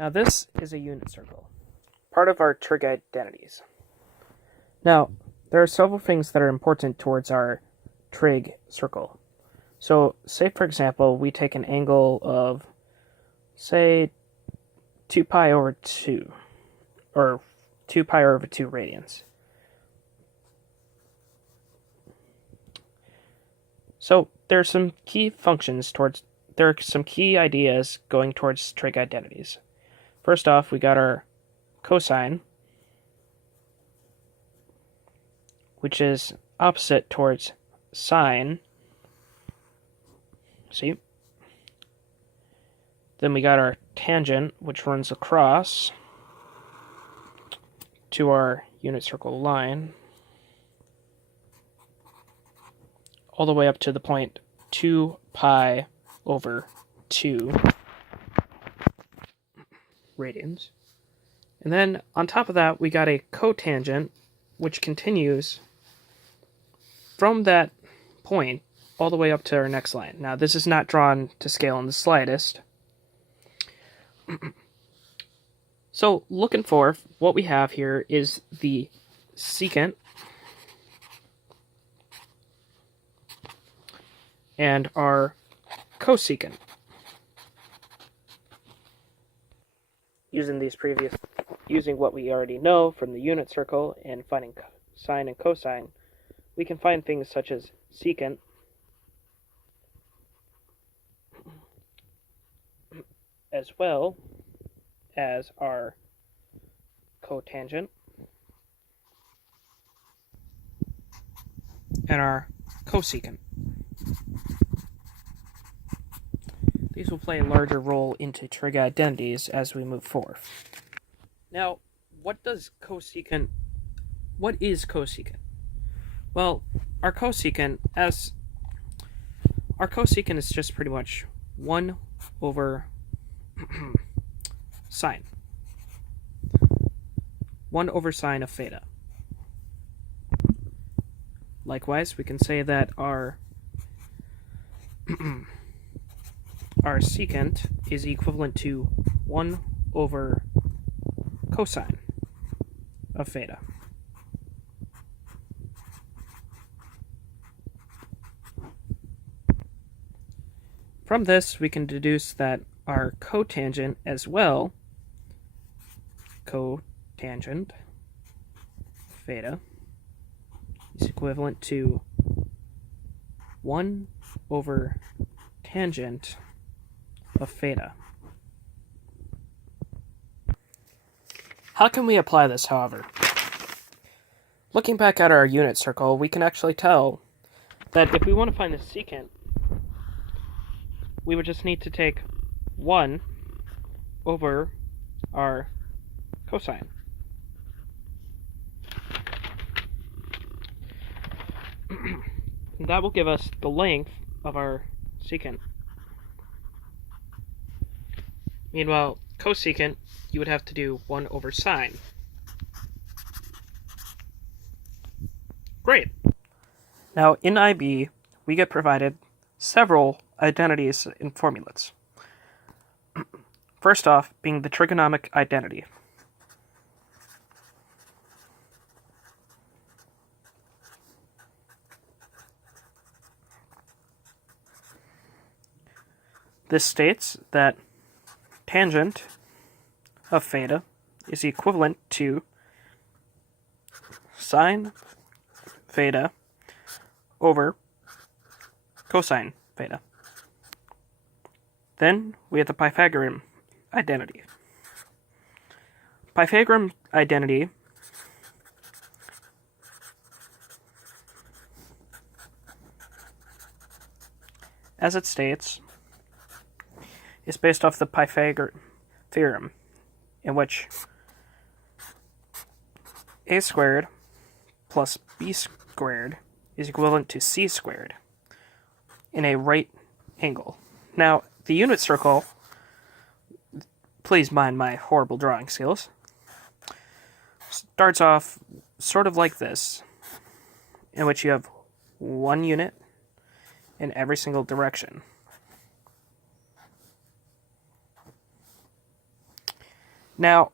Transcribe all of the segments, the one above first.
Now this is a unit circle, part of our trig identities. Now, there are several things that are important towards our trig circle. So, say for example, we take an angle of, say, 2 pi over 2, or 2 pi over 2 radians. So, there are some key ideas going towards trig identities. First off, we got our cosine, which is opposite towards sine. See? Then we got our tangent, which runs across to our unit circle line, all the way up to the point 2 pi over 2 radians. And then on top of that, we got a cotangent, which continues from that point all the way up to our next line. Now, this is not drawn to scale in the slightest. So, looking for what we have here is the secant and our cosecant. Using what we already know from the unit circle and finding sine and cosine, we can find things such as secant as well as our cotangent and our cosecant. These will play a larger role into trig identities as we move forward. Now, what is cosecant? Well, our cosecant is just pretty much 1 over sine. 1 over sine of theta. Likewise, we can say that our secant is equivalent to 1 over cosine of theta. From this, we can deduce that our cotangent as well, cotangent theta, is equivalent to 1 over tangent of theta. How can we apply this, however? Looking back at our unit circle, we can actually tell that if we want to find the secant, we would just need to take 1 over our cosine. And that will give us the length of our secant. Meanwhile, cosecant, you would have to do 1 over sine. Great! Now, in IB, we get provided several identities and formulas. First off, being the trigonomic identity. This states that tangent of theta is equivalent to sine theta over cosine theta. Then we have the Pythagorean identity. Pythagorean identity as it states is based off the Pythagorean theorem, in which a squared plus b squared is equivalent to c squared in a right angle. Now, the unit circle, please mind my horrible drawing skills, starts off sort of like this, in which you have one unit in every single direction. Now,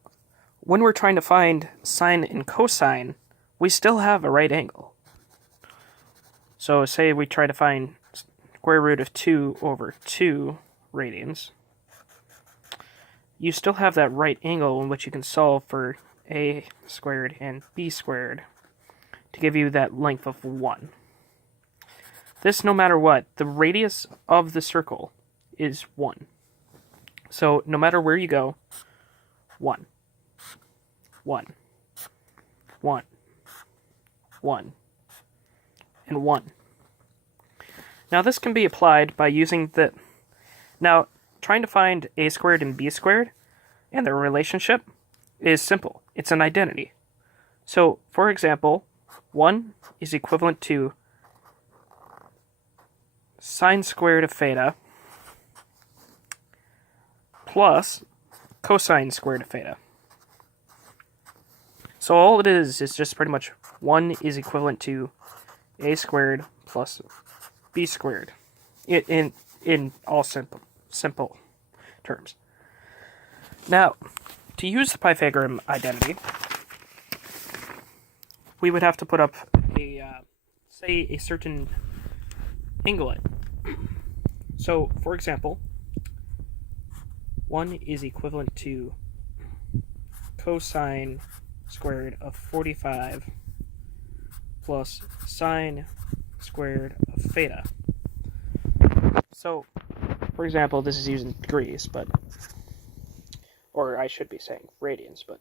when we're trying to find sine and cosine, we still have a right angle. So say we try to find square root of 2 over 2 radians. You still have that right angle in which you can solve for a squared and b squared to give you that length of 1. This, no matter what, the radius of the circle is 1. So no matter where you go, 1, 1, 1, 1, and 1. Now this can be applied by using the... Now, trying to find a squared and b squared and their relationship is simple. It's an identity. So, for example, 1 is equivalent to sine squared of theta plus cosine squared of theta. So all it is just pretty much 1 is equivalent to a squared plus b squared in all simple terms. Now, to use the Pythagorean identity, we would have to put up a certain anglet. So, for example, 1 is equivalent to cosine squared of 45 plus sine squared of theta. So, for example, this is using degrees, or I should be saying radians, but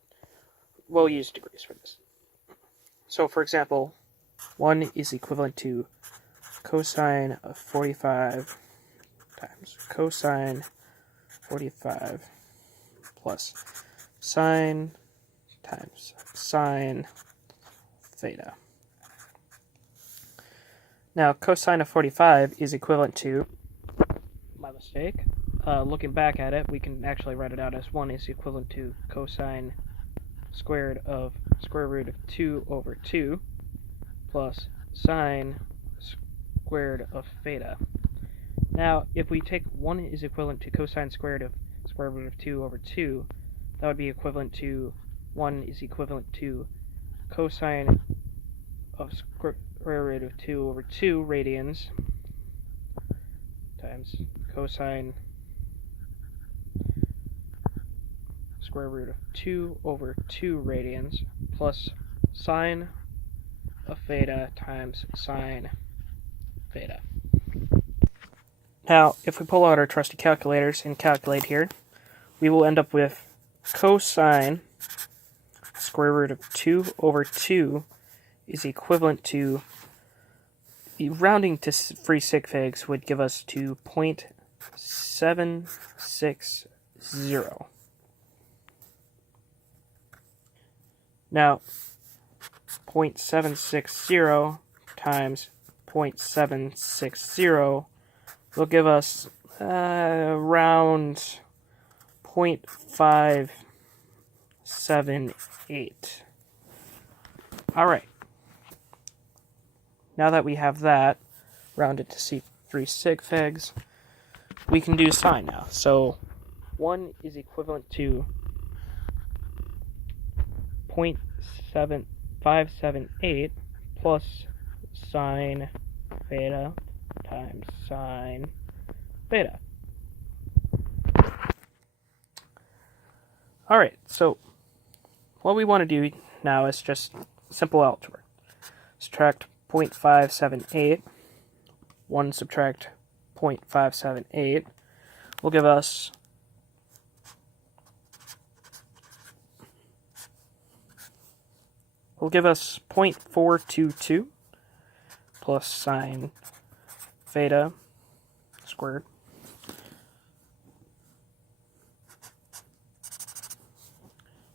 we'll use degrees for this. So, for example, 1 is equivalent to cosine of 45 times cosine 45 plus sine times sine theta. Now, cosine of 45 is equivalent to, my mistake, looking back at it, we can actually write it out as 1 is equivalent to cosine squared of square root of 2 over 2 plus sine squared of theta. Now, if we take 1 is equivalent to cosine squared of square root of 2 over 2, that would be equivalent to 1 is equivalent to cosine of square root of 2 over 2 radians times cosine square root of 2 over 2 radians plus sine of theta times sine theta. Now, if we pull out our trusty calculators and calculate here, we will end up with cosine square root of 2 over 2 is equivalent to, the rounding to free sig figs would give us to 0.760. Now, 0.760 times 0.760 will give us around 0.578. Alright. Now that we have that rounded to C3 sig figs, we can do sine now. So 1 is equivalent to 0.7578 plus sine theta times sine theta. Alright, so what we want to do now is just simple algebra. Subtract 0.578, 1 subtract 0.578 will give us will give us 0.422 plus sine theta squared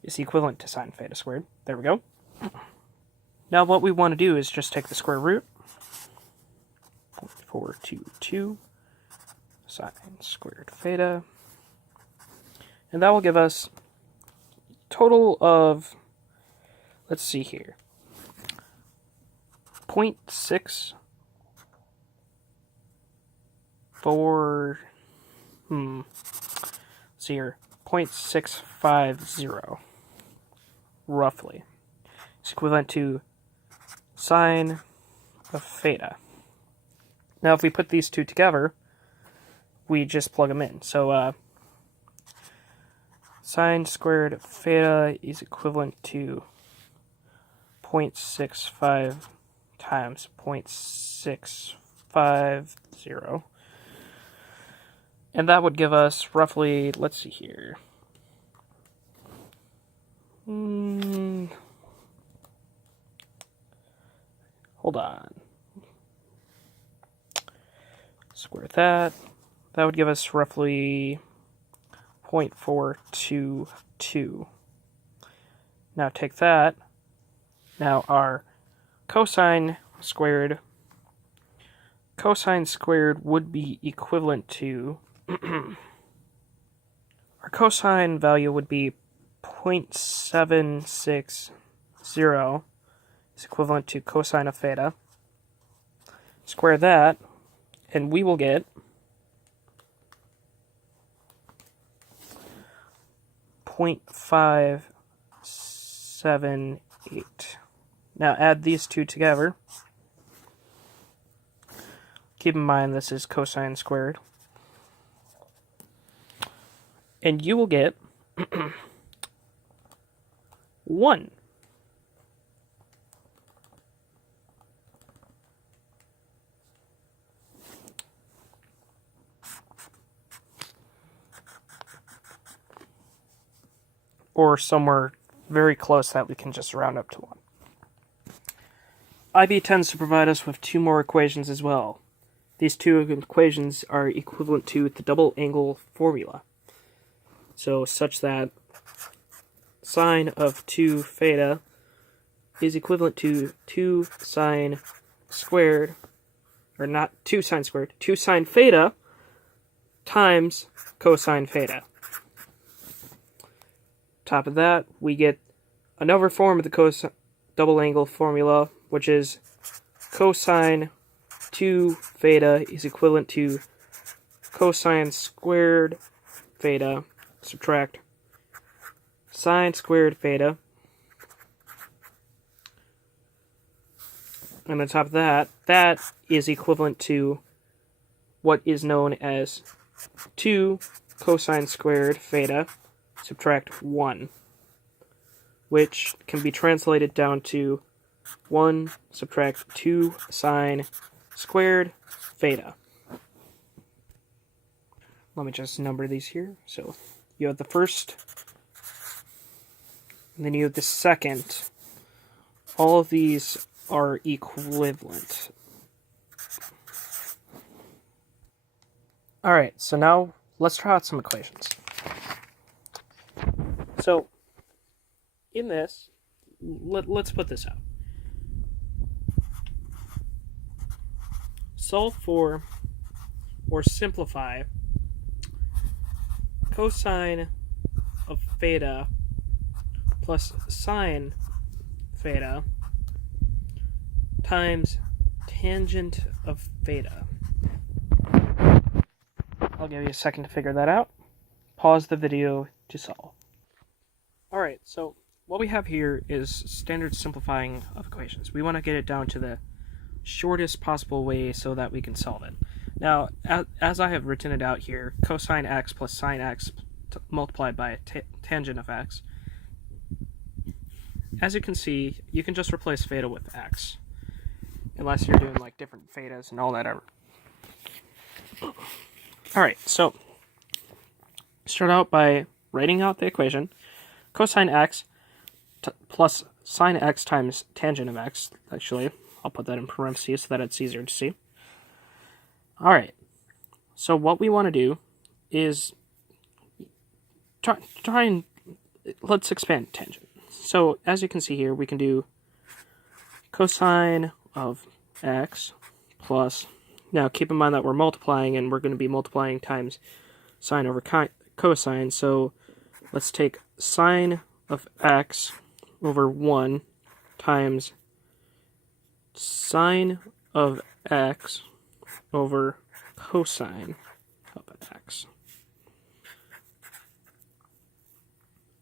is equivalent to sine theta squared. There we go. Now what we want to do is just take the square root, 0.422 sine squared theta, and that will give us total of, let's see here, 0.64, let's see here, 0.650, roughly. It's equivalent to sine of theta. Now, if we put these two together, we just plug them in. So, sine squared of theta is equivalent to 0.65 times 0.650. And that would give us roughly, let's see here. Hold on. Square that. That would give us roughly 0.422. Now take that. Now our cosine squared would be equivalent to our cosine value would be 0.760 is equivalent to cosine of theta. Square that, and we will get 0.578. Now add these two together. Keep in mind this is cosine squared. And you will get 1. Or somewhere very close that we can just round up to 1. IB tends to provide us with two more equations as well. These two equations are equivalent to the double angle formula. So such that sine of 2 theta is equivalent to 2 sine squared, or not 2 sine squared, 2 sine theta times cosine theta. Top of that, we get another form of the double angle formula, which is cosine 2 theta is equivalent to cosine squared theta, subtract sine squared theta. And on top of that, that is equivalent to what is known as 2 cosine squared theta, subtract 1, which can be translated down to 1 subtract 2 sine squared theta. Let me just number these here. So you have the first, and then you have the second. All of these are equivalent. Alright, so now let's try out some equations. So, in this, let's put this out. Solve for, or simplify, cosine of theta plus sine theta times tangent of theta. I'll give you a second to figure that out. Pause the video to solve. Alright, so what we have here is standard simplifying of equations. We want to get it down to the shortest possible way so that we can solve it. Now, as I have written it out here, cosine x plus sine x multiplied by tangent of x. As you can see, you can just replace theta with x. Unless you're doing like different thetas and all that. Alright, so start out by writing out the equation. Cosine x plus sine x times tangent of x. Actually, I'll put that in parentheses so that it's easier to see. Alright, so what we want to do is try and let's expand tangent. So as you can see here, we can do cosine of x plus, now keep in mind that we're multiplying and we're going to be multiplying times sine over cosine, so let's take sine of x over 1 times sine of x over cosine of x.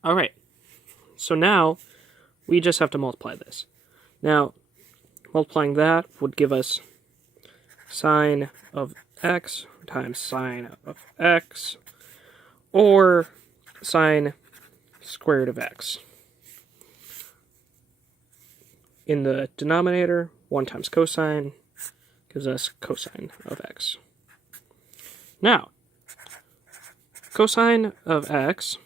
Alright, so now we just have to multiply this. Now, multiplying that would give us sine of x times sine of x, or sine squared of x. In the denominator, 1 times cosine gives us cosine of x. Now, cosine of x,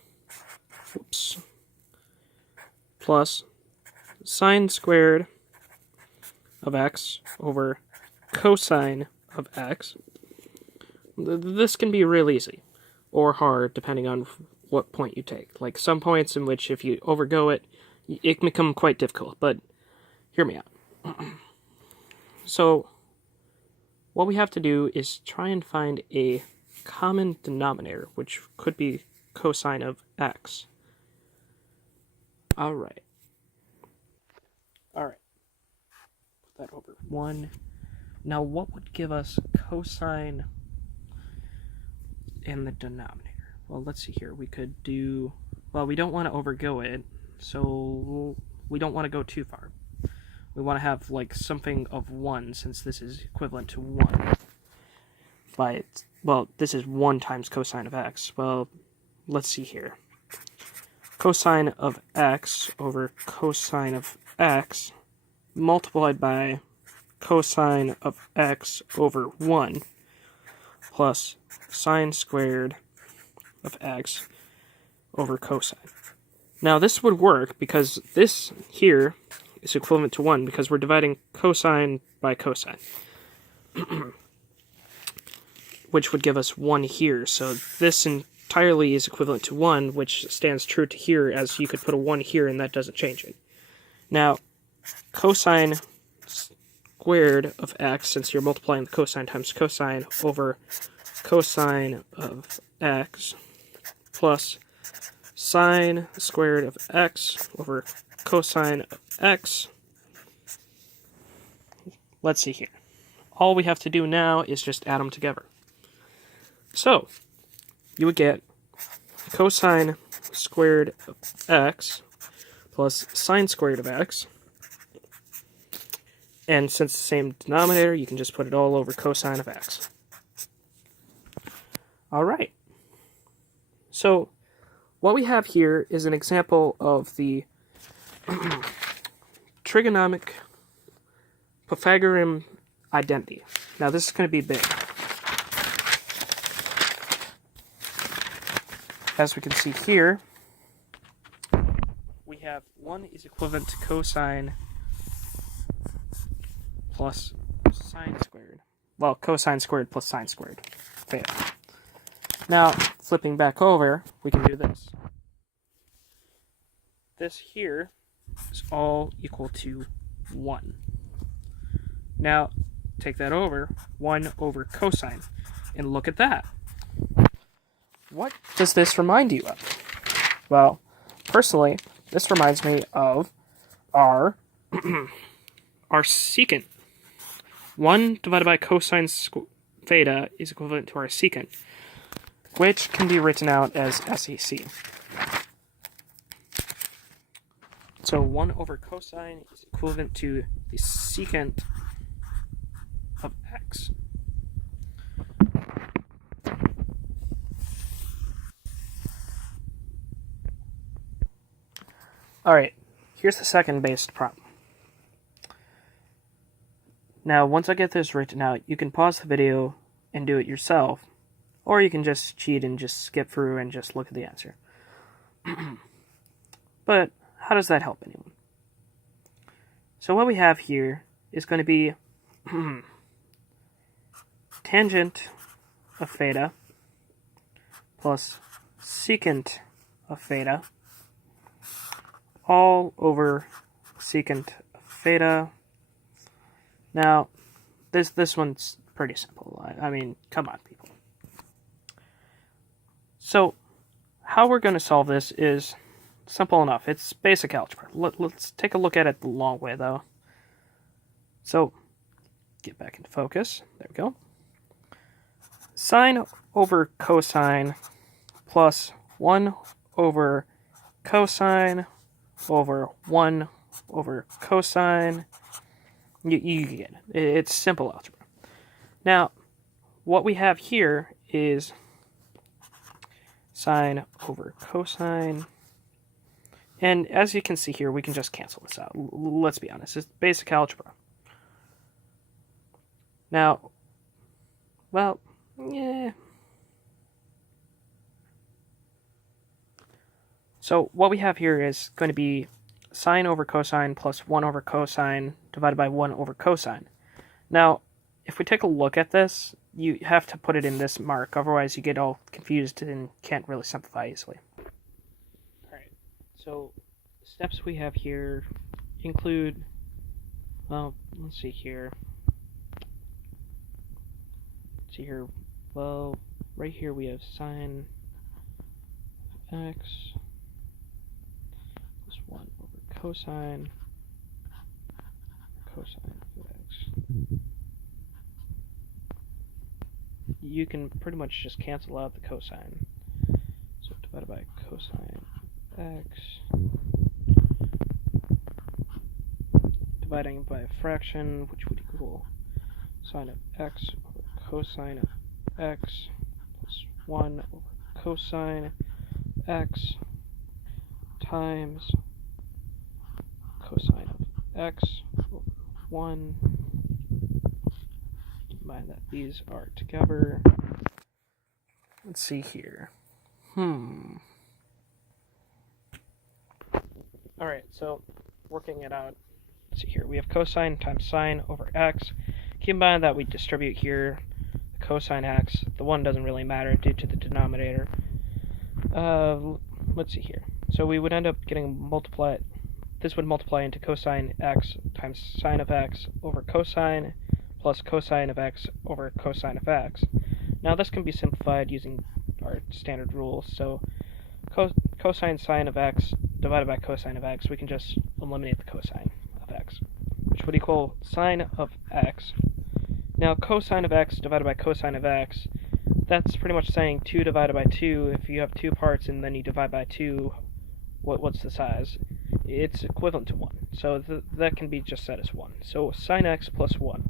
plus sine squared of x over cosine of x. This can be real easy, or hard, depending on what point you take. Like some points in which if you overgo it, it can become quite difficult, but hear me out. So, what we have to do is try and find a common denominator, which could be cosine of x. Alright. Put that over 1. Now, what would give us cosine in the denominator? Well, let's see here. We could do... Well, we don't want to overgo it, so we don't want to go too far. We want to have, like, something of 1, since this is equivalent to 1. Well, this is 1 times cosine of x. Well, let's see here. Cosine of x over cosine of x multiplied by cosine of x over 1 plus sine squared of x over cosine. Now, this would work because this here is equivalent to 1 because we're dividing cosine by cosine, which would give us 1 here. So this entirely is equivalent to 1, which stands true to here, as you could put a 1 here and that doesn't change it. Now, cosine squared of x, since you're multiplying the cosine times cosine, over cosine of x plus sine squared of x over cosine of x. Let's see here. All we have to do now is just add them together. So, you would get cosine squared of x plus sine squared of x. And since the same denominator, you can just put it all over cosine of x. Alright. So, what we have here is an example of the trigonomic Pythagorean identity. Now, this is going to be big. As we can see here, we have 1 is equivalent to cosine plus sine squared. Well, cosine squared plus sine squared. Theta. Now, flipping back over, we can do this. This here is all equal to 1. Now, take that over, 1 over cosine, and look at that. What does this remind you of? Well, personally, this reminds me of our secant. 1 divided by cosine theta is equivalent to our secant, which can be written out as SEC. So 1 over cosine is equivalent to the secant of x. Alright, here's the second based problem. Now, once I get this written out, you can pause the video and do it yourself, or you can just cheat and just skip through and just look at the answer. But how does that help anyone? So what we have here is going to be tangent of theta plus secant of theta all over secant of theta. Now, this one's pretty simple. I mean, come on, people. So, how we're going to solve this is simple enough. It's basic algebra. Let's take a look at it the long way, though. So, get back into focus. There we go. Sine over cosine plus 1 over cosine over 1 over cosine. You get it. It's simple algebra. Now, what we have here is sine over cosine. And as you can see here, we can just cancel this out. Let's be honest, it's basic algebra. Now, well, yeah. So what we have here is going to be sine over cosine plus 1 over cosine divided by 1 over cosine. Now, if we take a look at this, you have to put it in this mark, otherwise you get all confused and can't really simplify easily. Alright, so the steps we have here include, well, let's see here. Well, right here we have sine of x plus 1 over cosine of x. You can pretty much just cancel out the cosine. So divided by cosine of x, dividing by a fraction, which would equal sine of x over cosine of x plus 1 over cosine of x times cosine of x over 1. Mind that these are together. Let's see here. Alright, so working it out. Let's see here. We have cosine times sine over x. Keep in mind that we distribute here the cosine x. The 1 doesn't really matter due to the denominator. Let's see here. So we would end up getting this would multiply into cosine x times sine of x over cosine plus cosine of x over cosine of x. Now this can be simplified using our standard rules. So cosine sine of x divided by cosine of x, we can just eliminate the cosine of x, which would equal sine of x. Now cosine of x divided by cosine of x, that's pretty much saying 2 divided by 2. If you have 2 parts and then you divide by 2, what's the size? It's equivalent to 1. So that can be just set as 1. So sine x plus 1.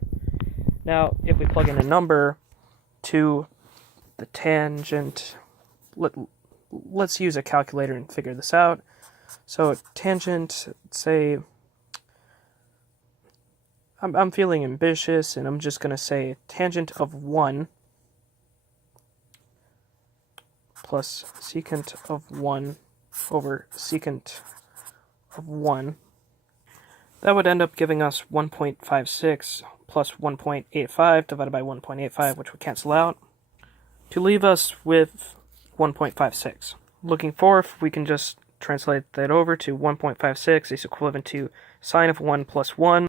Now, if we plug in a number to the tangent, let's use a calculator and figure this out. So tangent, say, I'm feeling ambitious, and I'm just going to say tangent of 1 plus secant of 1 over secant of 1. That would end up giving us 1.56 plus 1.85 divided by 1.85, which would cancel out, to leave us with 1.56. Looking forward, we can just translate that over to 1.56 is equivalent to sine of 1 plus 1.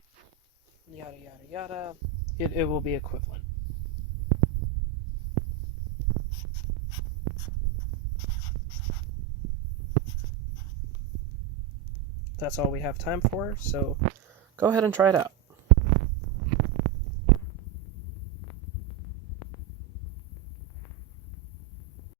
Yada, yada, yada. It will be equivalent. That's all we have time for, so go ahead and try it out.